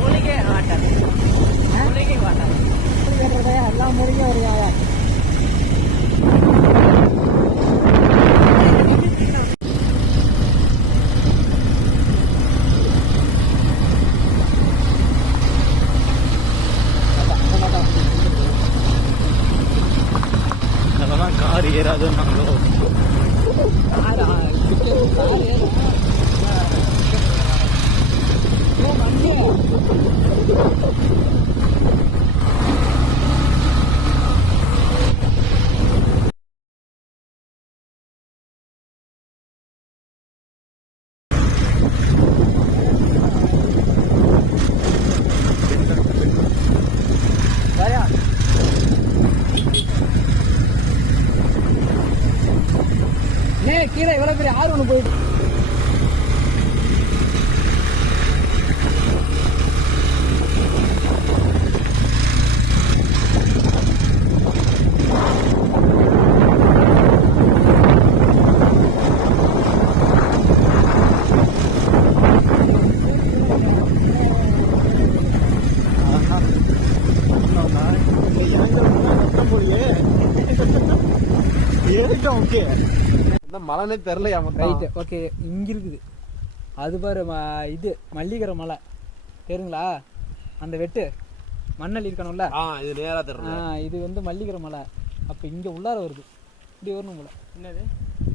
மூலிகை வாட்டர், மூலிகை வாட்டர் எல்லாம் மூலிகை ஒரு அதெல்லாம் கார் ஏறாது. நாங்களும் கீழே எவ்வளவு பெரிய ஆறு ஒண்ணு போயிட்டு ஓகே மலைனே தெரியலையா? Right, okay. இங்க இருக்குது அது பாரு, இது மல்லிகரை மலை தெரியுங்களா? அந்த வெட்டு மண்ணல் இருக்கணும்ல, இது நேரா தெரியல. இது வந்து மல்லிகரை மலை. அப்ப இங்க உள்ளார வருது, இப்படி வரணும் போல. என்னது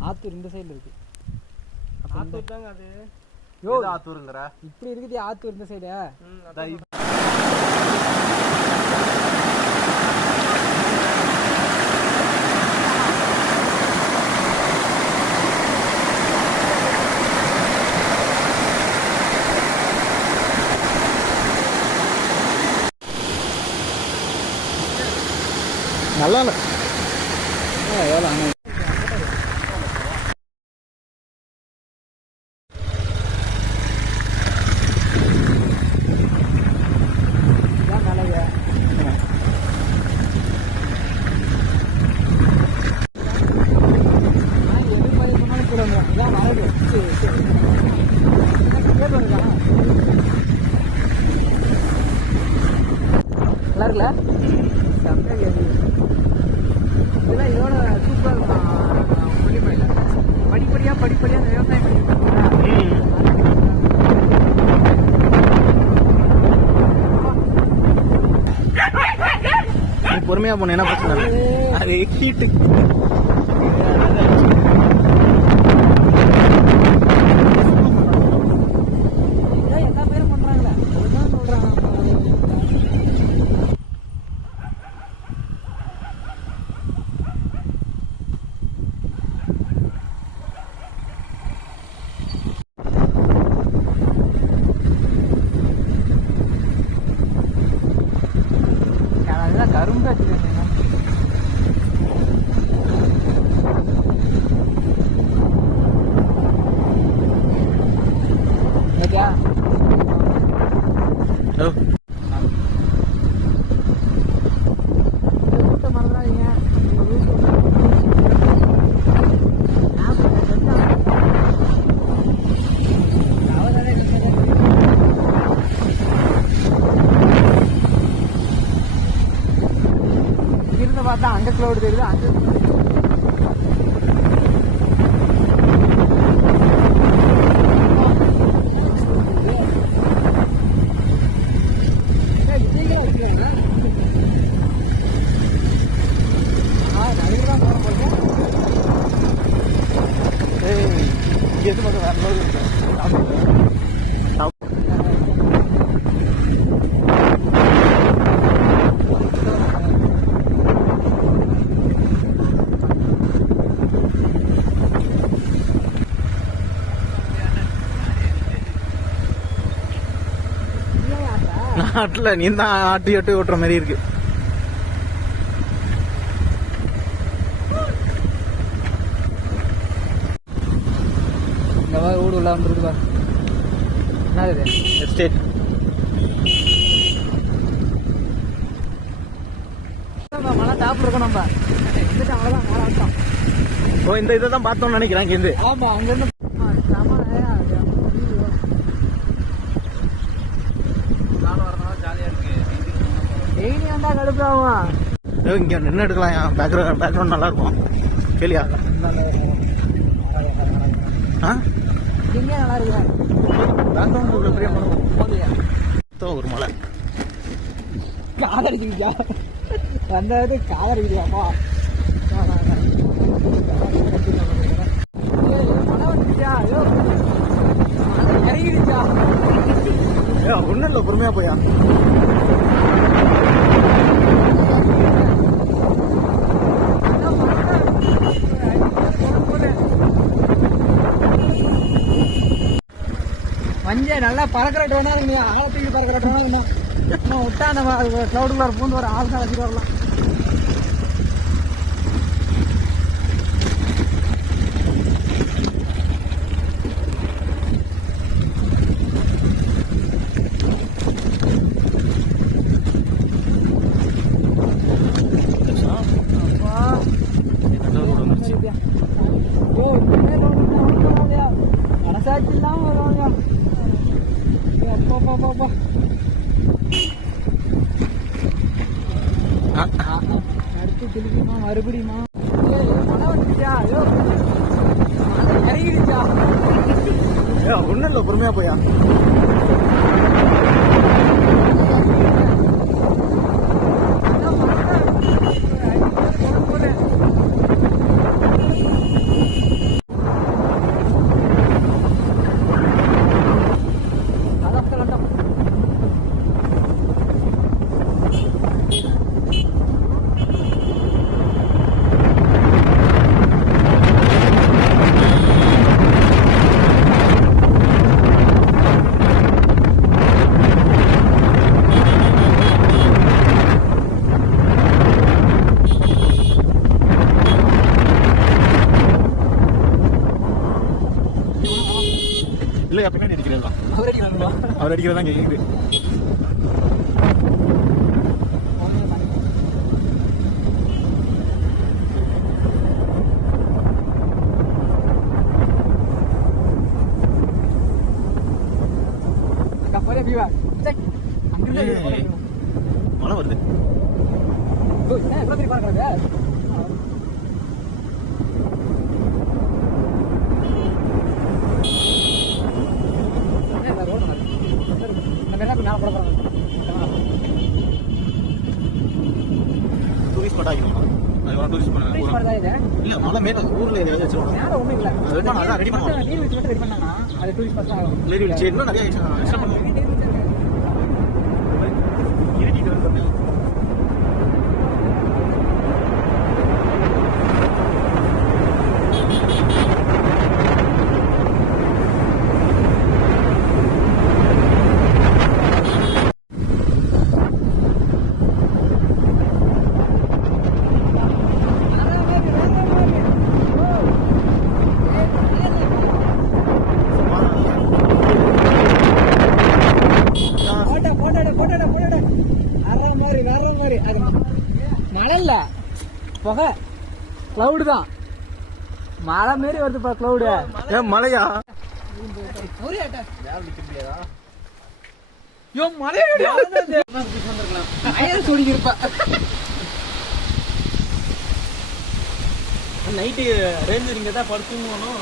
ஆத்தூர் இந்த சைடுல இருக்கு. ஆத்தூர் தாங்க அது. யோ ஆத்தூருங்கற இப்படி இருக்குது ஆத்தூர் இந்த சைடு. நல்லா இல்லை. எவ்வளோ நல்லா இருக்குல்ல? இதெல்லாம் இதோட சூப்பராக இருக்கும். படிப்படியாக படிப்படியாக விவசாயம் பொறுமையா போன என்ன பிரச்சனை? அது ஹீட்டு எல்லா பேரும் பண்றாங்களே, அதுதான் சொல்றாங்க. கரும்பு பார்த்தா அங்க கிளவுட் தெரியுது. அங்க நாட்டுல நீ தான் ஆட்டி ஆட்டி ஓட்டுற மாதிரி இருக்கு. இந்த மாதிரி ஊடு உள்ள வந்துருக்குதா? என்ன இது? எஸ்டேட். மழை டாப்ல இருக்கோம் நம்ம. அவ்வளோதான் மழை வந்துட்டோம். ஓ, இந்த இதை தான் பார்த்தோம்னு நினைக்கிறேன் இங்கேருந்து. ஆமா, அங்கேருந்து எடுக்கலாமா? இங்க நின்று எடுக்கலாம். பேக்ரவுண்ட் நல்லா இருக்கும். கேளியா? எங்க நல்லா இருக்கு பேக்ரவுண்ட் பெரிய ஒரு மலை காதடிச்சுக்கிச்சா வந்தது காதடிக்குதியாப்பா. மழை வந்துருச்சா? ஐயோ இறங்கிடுச்சா? ஒன்றும் இல்லை, பொறுமையா போயா. மஞ்சள் நல்லா பறக்கிறட்டு வேணா இருக்குங்க. ஆழத்துக்கு பறக்கிறட்டு வேணா இருக்குமா? இன்னும் விட்டா அந்த கிளவுடுக்குள்ள பூந்து ஒரு ஆள் கலச்சிட்டு வரலாம். மனசாட்சி இல்லாம வருவாங்க. அப்பா அடுத்து திருப்பிமா மறுபடியுமா? மழை வந்துருச்சா? ஐயோ இறங்கிடுச்சா? ஒன்றும் இல்லை, பொறுமையா போயா. இல்லையா? பின்னாடி அடிக்கிறதா? அவர் அடிக்கிறதா கேக்குது. மழை வருது. டூரிஸ்ட் ஸ்பாட் ஆகிடும். டூரிஸ்ட் ஸ்பாட் இல்ல, மலை மேல ஊர்ல ஏதாச்சும் ரெடி பண்ணாங்க. அது டூரிஸ்ட் ஸ்பாட் ஆகும். இன்னும் நிறைய எக்ஸ்ட்ரா பண்ணுவாங்க. மழை இல்ல, புகை, கிளவுடு தான். மழை மாரி வருதுப்பா கிளவுடு. ஏன் மழையா? நைட்டு ரேஞ்சர் இங்க தான் படுத்துங்கணும்.